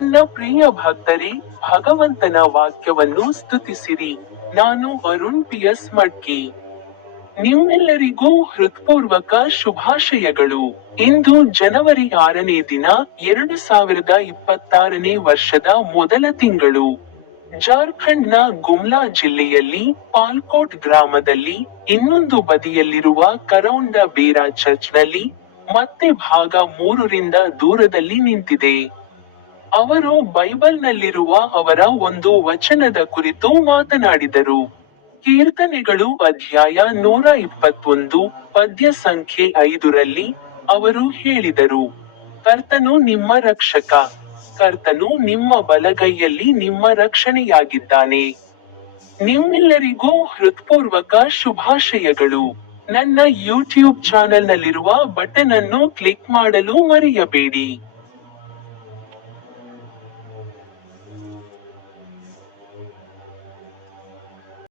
ನನ್ನ ಪ್ರಿಯ ಭಕ್ತರೇ, ಭಗವಂತನ ವಾಕ್ಯವನ್ನು ಸ್ತುತಿಸಿರಿ. ನಾನು ಅರುಣ್ ಪಿ ಎಸ್ ಮಡ್ಕಿ. ನಿಮ್ಮೆಲ್ಲರಿಗೂ ಹೃತ್ಪೂರ್ವಕ ಶುಭಾಶಯಗಳು. ಇಂದು ಜನವರಿ ಆರನೇ ದಿನ, ಎರಡು ಸಾವಿರದ ಇಪ್ಪತ್ತಾರನೇ ವರ್ಷದ ಮೊದಲ ತಿಂಗಳು. ಜಾರ್ಖಂಡ್ನ ಗುಮ್ಲಾ ಜಿಲ್ಲೆಯಲ್ಲಿ ಪಾಲ್ಕೋಟ್ ಗ್ರಾಮದಲ್ಲಿ ಇನ್ನೊಂದು ಬದಿಯಲ್ಲಿರುವ ಕರೌಂಡ ಬೇರಾ ಚರ್ಚ್ನಲ್ಲಿ ಮತ್ತೆ ಭಾಗ ಮೂರರಿಂದ ದೂರದಲ್ಲಿ ನಿಂತಿದೆ. ಅವರು ಬೈಬಲ್ನಲ್ಲಿರುವ ಅವರ ಒಂದು ವಚನದ ಕುರಿತು ಮಾತನಾಡಿದರು. ಕೀರ್ತನೆಗಳು ಅಧ್ಯಾಯ ನೂರ ಇಪ್ಪತ್ತೊಂದು, ಪದ್ಯ ಸಂಖ್ಯೆ ಐದರಲ್ಲಿ ಅವರು ಹೇಳಿದರು, ಕರ್ತನು ನಿಮ್ಮ ರಕ್ಷಕ, ಕರ್ತನು ನಿಮ್ಮ ಬಲಗೈಯಲ್ಲಿ ನಿಮ್ಮ ರಕ್ಷಣೆಯಾಗಿದ್ದಾನೆ. ನಿಮ್ಮೆಲ್ಲರಿಗೂ ಹೃತ್ಪೂರ್ವಕ ಶುಭಾಶಯಗಳು. ನನ್ನ ಯೂಟ್ಯೂಬ್ ಚಾನೆಲ್ನಲ್ಲಿರುವ ಬಟನ್ ಅನ್ನು ಕ್ಲಿಕ್ ಮಾಡಲು ಮರೆಯಬೇಡಿ.